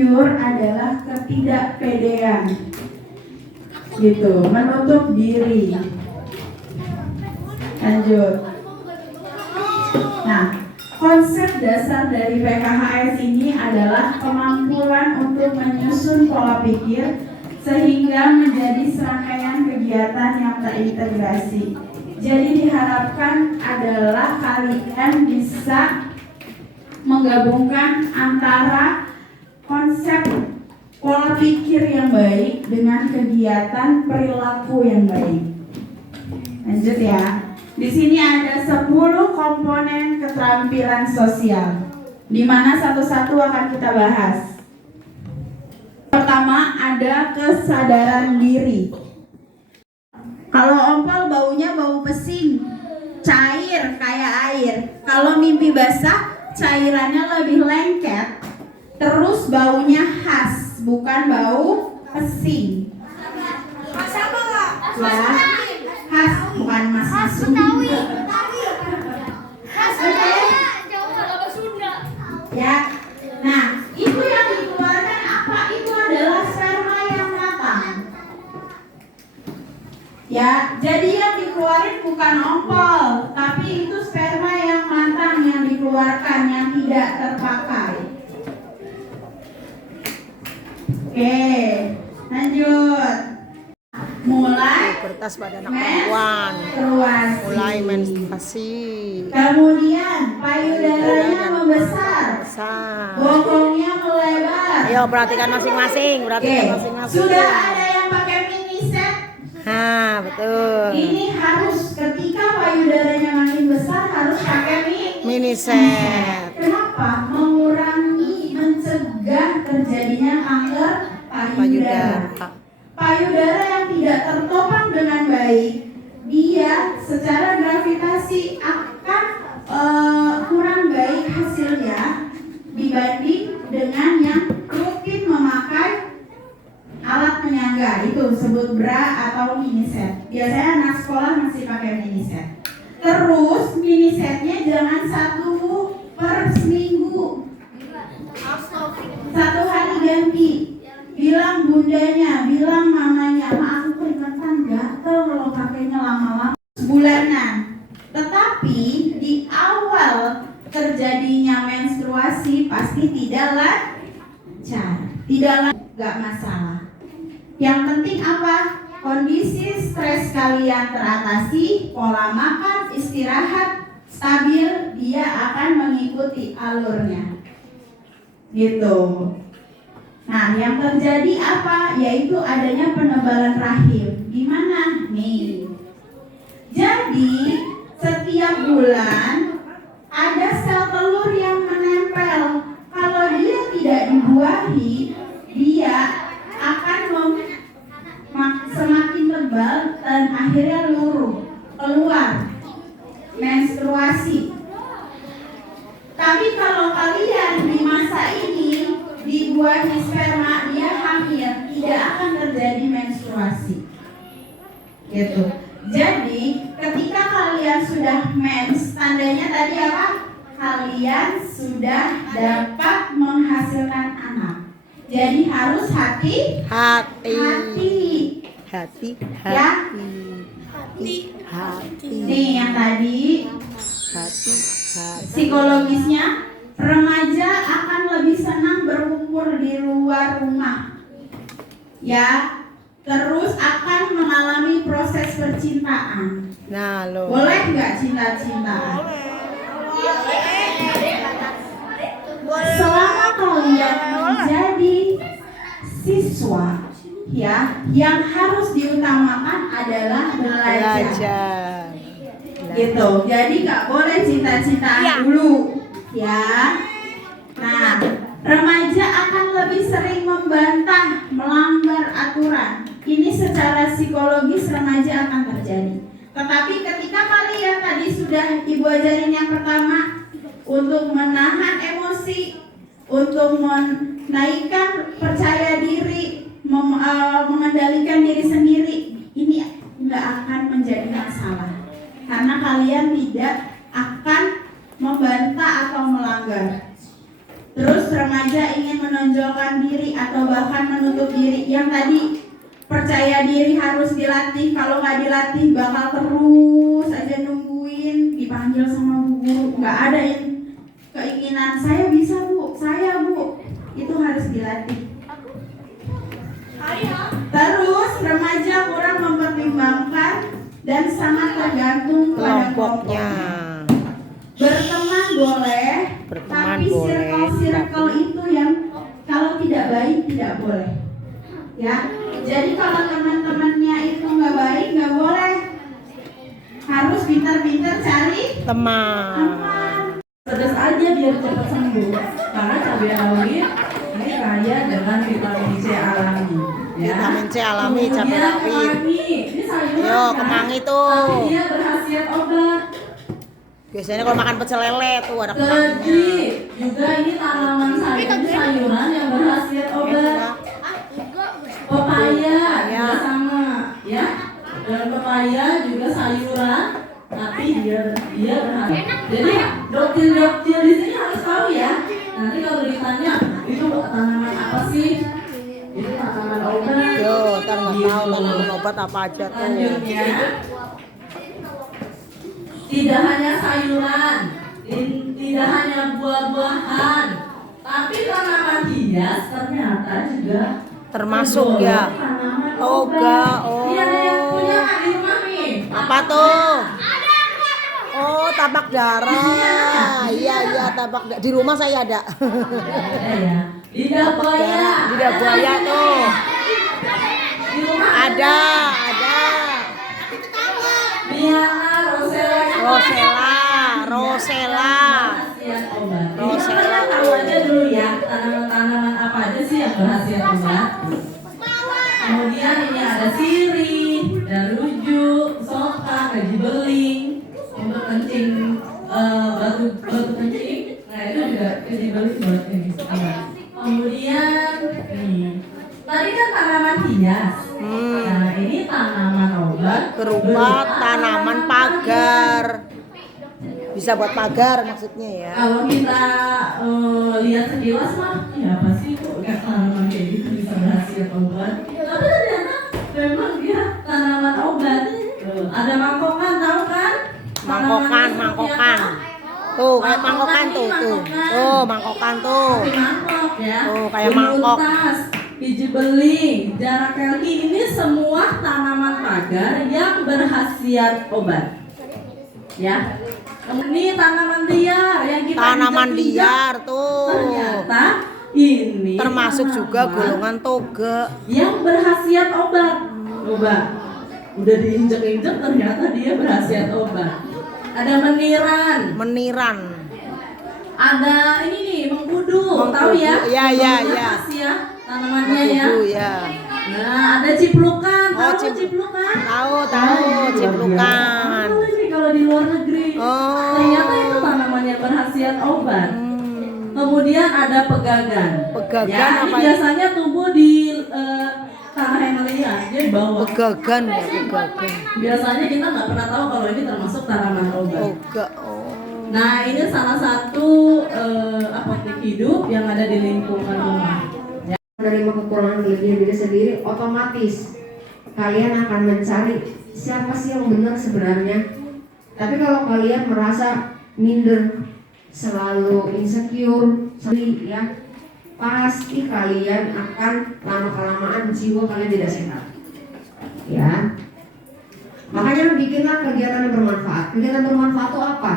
insecure adalah ketidakpedean, gitu, menutup diri. Lanjut. Nah, konsep dasar dari PKHS ini adalah kemampuan untuk menyusun pola pikir sehingga menjadi serangkaian kegiatan yang terintegrasi. Jadi diharapkan adalah kalian bisa menggabungkan antara konsep pola pikir yang baik dengan kegiatan perilaku yang baik. Lanjut ya. Di sini ada 10 komponen keterampilan sosial, di mana satu-satu akan kita bahas. Pertama ada kesadaran diri. Kalau ompol baunya bau pesing, cair kayak air. Kalau mimpi basah, cairannya lebih lengket, terus baunya khas, bukan bau pesing. Ya, khas, bukan mas Sunda. Ya, nah itu yang dikeluarkan apa? Itu adalah sperma yang matang. Ya, jadi yang dikeluarin bukan ompol, tapi itu sperma yang matang yang dikeluarkan, yang tidak terpakai. Oke, lanjut. Mulai pubertas pada anak perempuan, mulai menstruasi, kemudian payudaranya membesar, bokongnya melebar. Ayo perhatikan masing-masing, Sudah ada yang pakai mini set? Nah, betul. Ini harus ketika payudaranya makin besar harus pakai mini set. Kenapa? Mengurangi, mencegah terjadinya kanker payudara. Payudara yang tidak tertopang dengan baik, dia secara gravitasi akan kurang baik hasilnya dibanding dengan yang rutin memakai alat penyangga, itu disebut bra atau mini set. Biasanya anak sekolah masih pakai mini set. Terus mini setnya jangan 1 per seminggu, 1 hari ganti. Bilang bundanya, bilang mamanya, "Ma, aku keringetan gatel kalau pakainya lama-lama." Sebulanan. Tetapi di awal terjadinya menstruasi pasti tidak lancar, nggak masalah. Yang penting apa? Kondisi stres kalian teratasi, pola makan, istirahat stabil, dia akan mengikuti alurnya. Gitu. Nah, yang terjadi apa? Yaitu adanya penebalan rahim. Gimana? Nih. Jadi, setiap bulan ada sel telur yang menempel. Kalau dia tidak dibuahi, dia akan semakin tebal dan akhirnya luruh, keluar menstruasi. Tapi kalau kalian di masa ini dibuahi sperma, dia hamil, tidak akan terjadi menstruasi. Gitu. Jadi, ketika kalian sudah mens, tandanya tadi apa? Kalian sudah dapat menghasilkan anak. Jadi harus hati. Nih yang tadi psikologisnya, remaja akan lebih senang berkumpul di luar rumah, ya, terus akan mengalami proses percintaan. Nah, lo boleh nggak cinta-cintaan? Selama kalian menjadi siswa, ya, yang harus diutamakan adalah belajar. Gitu. Jadi nggak boleh cinta-cintaan dulu, ya. Nah, remaja akan lebih sering membantah, melanggar aturan. Ini secara psikologis remaja akan terjadi. Tetapi ketika kalian tadi sudah ibu ajarin yang pertama, untuk menahan emosi, untuk menaikkan percaya diri, mengendalikan diri sendiri, ini nggak akan menjadi masalah. Karena kalian tidak akan membantah atau melanggar. Terus remaja ingin menonjolkan diri atau bahkan menutup diri. Yang tadi percaya diri harus dilatih. Kalau nggak dilatih bakal terus aja nungguin dipanggil sama bu guru. Nggak ada keinginan saya bisa bu, saya bu. Itu harus dilatih. Terus remaja kurang mempertimbangkan dan sangat tergantung pada Kelompoknya. Berteman boleh, Berteman tapi boleh, circle itu yang kalau tidak baik tidak boleh. Ya, jadi kalau teman-temannya itu nggak baik nggak boleh. Harus pintar-pintar cari Teman. teman. Pedas aja biar cepat sembuh. Karena cabai rawit ini kaya dengan vitamin C alami. Ya. Vitamin C alami, cabai Kemudian rawit. kemangi. Ini sayuran. Yo, kan? kemangi tuh. Tapi dia berkhasiat obat. Biasanya kalau makan pecel lele tuh ada Keji kemanginya. juga ini tanaman sayuran yang berkhasiat obat. Pepaya juga sama, ya. Dan pepaya juga sayuran, tapi dia berkhasiat. Jadi dokter di sini harus tahu ya. Nanti kalau ditanya itu tanaman apa sih? Itu tanaman obat. Yo, ntar nggak tahu tanaman obat apa aja tuh. Selanjutnya, tidak hanya sayuran, tidak hanya buah-buahan, tapi tanaman hias ternyata juga Termasuk ya. tanaman Toga, obat. oh. Ini ada yang punya nggak di rumah nih? Apa tuh? Oh, tabak darah. Iya, tabak darah. Di rumah saya ada. Ada ya. Lidah buaya. Lidah buaya tuh. Di rumah Ada. Biana, Rosella. Berkhasiat obat. Rosella. Kita tahu aja dulu ya tanaman-tanaman apa aja sih yang berkhasiat obat. Kemudian ini ada sirih, daruju, soka, gaji beling, untuk kencing batu kencing. Nah itu juga gaji beling buat ini. Kemudian nih, tadi kan tanaman hias. Nah ini tanaman obat Berupa tanaman pagar. Bisa buat pagar maksudnya ya. Kalau kita lihat sekilas mah, ya apa sih kok kayak tanaman kayak gitu bisa berhasil obat? Tapi ternyata memang dia tanaman obat. Ada mangkokan, tahu kan? Mangkokan. Tuh, kayak mangkokan tuh. Tuh, mangkokan tuh. Seperti mangkok ya. Oh, kayak mangkok. Untas, biji beling, jarak kelki, ini semua tanaman pagar yang berkhasiat obat. Ya. Ini tanaman liar yang kita Tanaman injak-injak. liar tuh. Ternyata ini Termasuk juga tanaman golongan toga. yang berkhasiat obat. Coba, udah diinjek-injek ternyata dia berkhasiat obat. Ada meniran, ada ini nih mengkudu, tahu ya? Iya. Khas ya tanamannya ya. Mengkudu ya. Nah, ada ciplukan, Oh, tahu ciplukan? Tahu, Luar ciplukan. biasa. Oh, ini kalau di luar negeri. Oh. Ternyata itu tanaman yang berkhasiat obat. Kemudian ada pegagan. Pegagan Ya, ini apa? biasanya tumbuh di tanah yang liar, dia di bawah. Pegagan. Biasanya kita nggak pernah tahu kalau ini termasuk tanaman obat. Toga. Oh. Nah, ini salah satu apotek hidup yang ada di lingkungan rumah. Menerima kekurangan kelebihan diri sendiri, otomatis kalian akan mencari siapa sih yang benar sebenarnya. Tapi kalau kalian merasa minder, selalu insecure, ya pasti kalian akan lama-kelamaan jiwa kalian tidak sehat. Ya, makanya bikinlah kegiatan yang bermanfaat. Kegiatan bermanfaat itu apa?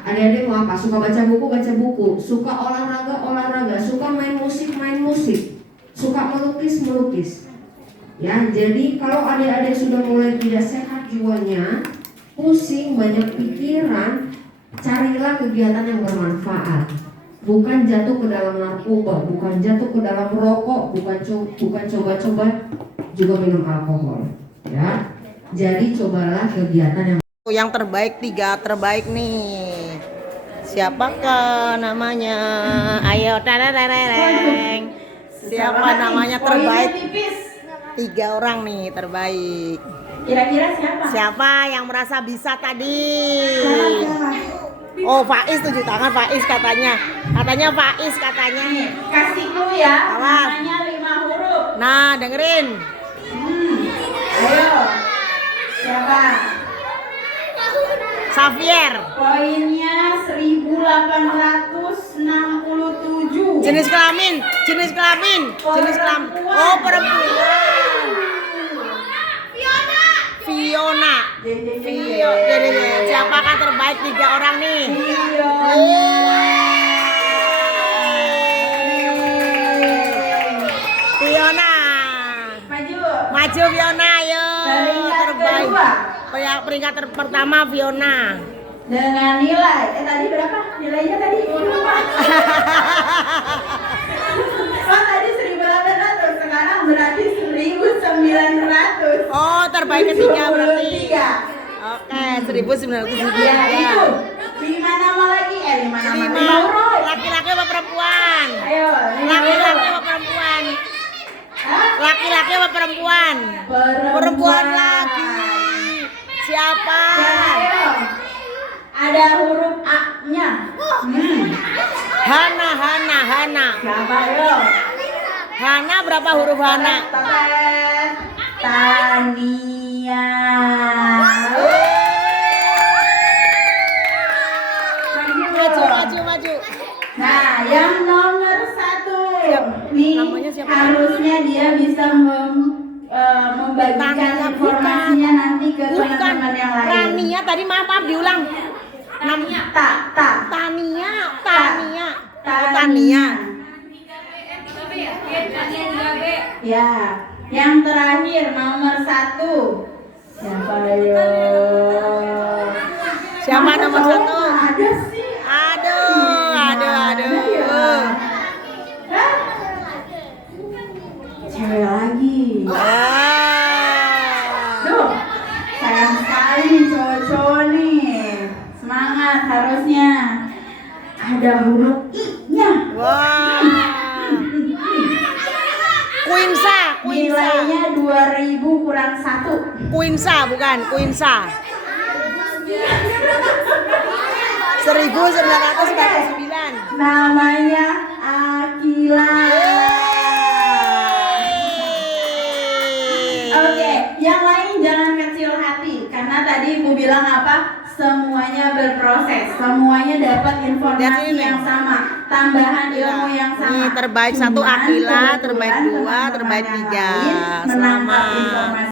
Adik-adik mau apa? Suka baca buku, suka olahraga, suka main musik, suka melukis. Ya, jadi kalau adik-adik sudah mulai tidak sehat jiwanya, pusing, banyak pikiran, carilah kegiatan yang bermanfaat. Bukan jatuh ke dalam narkoba, bukan jatuh ke dalam rokok, bukan coba-coba juga minum alkohol. Ya, jadi cobalah kegiatan yang terbaik, 3 terbaik nih. Siapakah namanya? Ayo, tararareng. Siapa namanya terbaik? 3 orang nih terbaik. Kira-kira siapa? Siapa yang merasa bisa tadi? Oh, Faiz tujuh tangan Faiz katanya. Katanya Faiz katanya. Nih, kasih clue ya. Awas. Namanya 5 huruf. Nah, dengerin. Ayo. Siapa? Xavier. Poinnya 1867. Jenis kelamin. Jenis kelamin. Jenis kelamin. Oh, perempuan. Fiona. Vio. Siapakah terbaik 3 orang nih? Fiona. Maju. Maju Fiona, ayo. Peringkat Terbaik. kedua. Peringkat pertama Fiona. Dengan nilai, tadi berapa? Nilainya tadi? Lupa. Oh tadi 1800, sekarang berarti 1900. Oh, terbaik ketiga berarti. 73. Oke, 1973. Ya itu. 5 nama lagi, 5 nama. 5 huruf. Laki-laki apa perempuan? Ayo, 5 Laki-laki huruf. apa perempuan? Hah? Laki-laki apa perempuan? Perempuan lagi. Siapa? Ayo. Ada huruf A-nya. Hana. Siapa ayo? Hana berapa huruf Hana? Tepet. Tania. Maju. Nah, yang nomor 1 nih Namanya siapa? harusnya dia bisa membagikan Tania, informasinya nanti ke Bukan. teman-teman yang lain. Rania tadi maaf diulang. Tak. Tania. Tania. Tania. Ya, yang terakhir nomor 1. Siapa ayo? Siapa nomor 1? Ada sih. Aduh. Hah? Cewek lagi. Duh, sayang sekali nih cowok-cowok nih. Semangat harusnya. Ada huruf I-nya. Wah. Quinsa. Nilainya 2000 kurang 1. Quinsa bukan, Quinsa. 1999. Namanya Akila. Oke, yang lain jangan kecil hati karena tadi Ibu bilang apa? Semuanya berproses, semuanya dapat informasi yang sama, tambahan ilmu yang sama. Nih, terbaik 1 Cuman Akila, kebetulan terbaik 2, teman-teman terbaik yang 3. lain menangkap Selamat. informasi